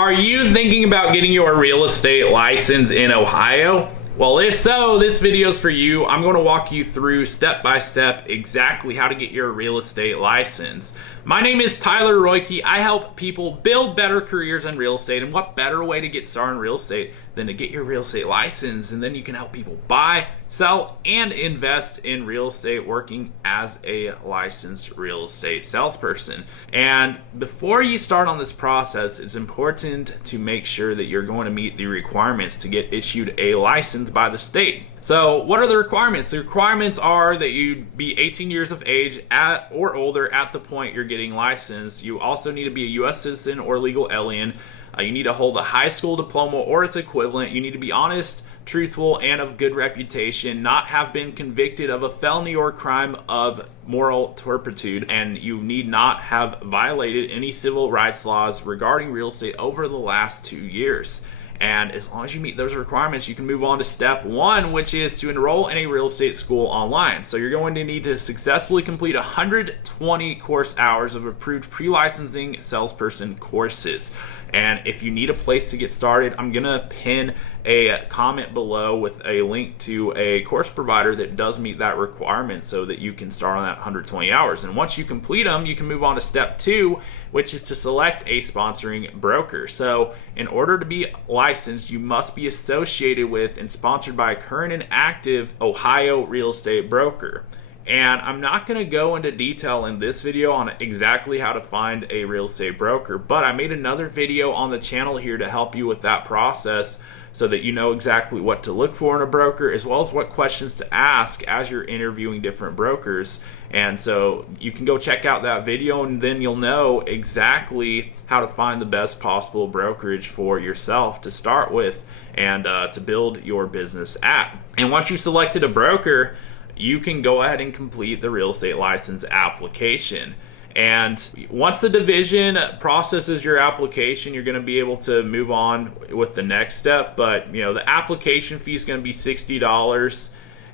Are you thinking about getting your real estate license in Ohio? Well, if so, this video is for you. I'm going to walk you through step by step exactly how to get your real estate license. My name is Tyler Roicki. I help people build better careers in real estate, and what better way to get started in real estate than to get your real estate license, and then you can help people buy, sell, and invest in real estate working as a licensed real estate salesperson. And before you start on this process, it's important to make sure that you're going to meet the requirements to get issued a license by the state. So what are the requirements? The requirements are that you be 18 years of age or older at the point you're getting licensed. You also need to be a U.S. citizen or legal alien. You need to hold a high school diploma or its equivalent. You need to be honest, truthful, and of good reputation, not have been convicted of a felony or crime of moral turpitude, and you need not have violated any civil rights laws regarding real estate over the last 2 years. And as long as you meet those requirements, you can move on to step 1, which is to enroll in a real estate school online. So you're going to need to successfully complete 120 course hours of approved pre-licensing salesperson courses. And if you need a place to get started, I'm going to pin a comment below with a link to a course provider that does meet that requirement so that you can start on that 120 hours. And once you complete them, you can move on to step 2, which is to select a sponsoring broker. So in order to be licensed, you must be associated with and sponsored by a current and active Ohio real estate broker. And I'm not going to go into detail in this video on exactly how to find a real estate broker, but I made another video on the channel here to help you with that process so that you know exactly what to look for in a broker, as well as what questions to ask as you're interviewing different brokers. And so you can go check out that video, and then you'll know exactly how to find the best possible brokerage for yourself to start with and to build your business at. And once you've selected a broker, you can go ahead and complete the real estate license application. And once the division processes your application, you're going to be able to move on with the next step. But the application fee is going to be $60,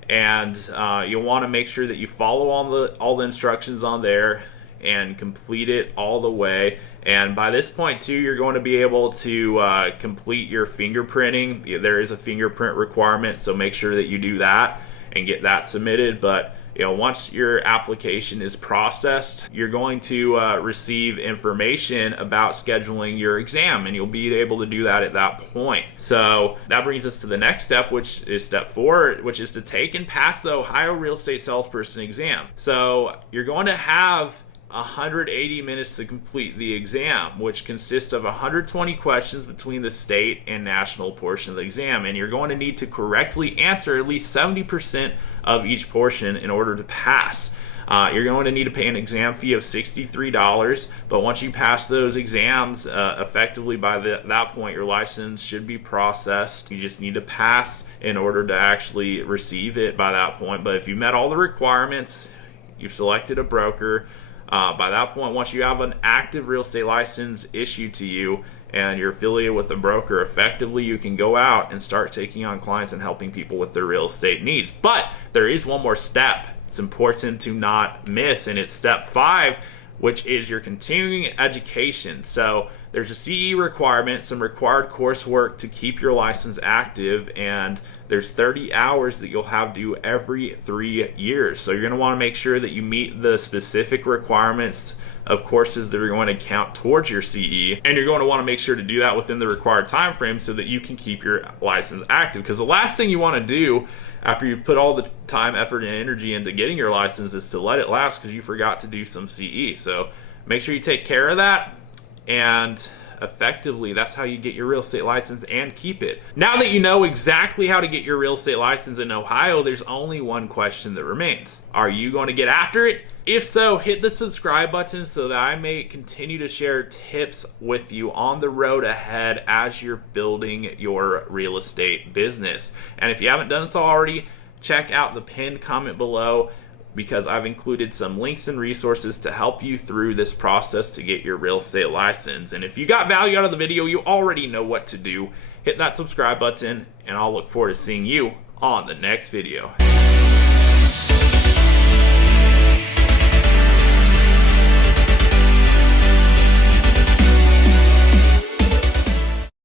and you'll want to make sure that you follow all the instructions on there and complete it all the way. And by this point too, you're going to be able to complete your fingerprinting. There is a fingerprint requirement, so make sure that you do that and get that submitted. But once your application is processed, you're going to receive information about scheduling your exam, and you'll be able to do that at that point. So that brings us to the next step, which is step 4, which is to take and pass the Ohio Real Estate Salesperson exam. So you're going to have 180 minutes to complete the exam, which consists of 120 questions between the state and national portion of the exam, and you're going to need to correctly answer at least 70% of each portion in order to pass. You're going to need to pay an exam fee of $63, but once you pass those exams effectively, by that point your license should be processed. You just need to pass in order to actually receive it by that point. But if you met all the requirements, you've selected a broker, by that point, once you have an active real estate license issued to you and you're affiliated with a broker, effectively you can go out and start taking on clients and helping people with their real estate needs. But there is one more step it's important to not miss, and it's step 5, which is your continuing education. So there's a CE requirement, some required coursework to keep your license active, and there's 30 hours that you'll have to do every 3 years. So you're going to want to make sure that you meet the specific requirements of courses that are going to count towards your CE, and you're going to want to make sure to do that within the required time frame so that you can keep your license active. Because the last thing you want to do after you've put all the time, effort, and energy into getting your license is to let it lapse because you forgot to do some CE. So make sure you take care of that, and effectively that's how you get your real estate license and keep it. Now that you know exactly how to get your real estate license in Ohio, there's only one question that remains. Are you going to get after it? If so, hit the subscribe button so that I may continue to share tips with you on the road ahead as you're building your real estate business. And if you haven't done so already, check out the pinned comment below, because I've included some links and resources to help you through this process to get your real estate license. And if you got value out of the video, you already know what to do. Hit that subscribe button, and I'll look forward to seeing you on the next video.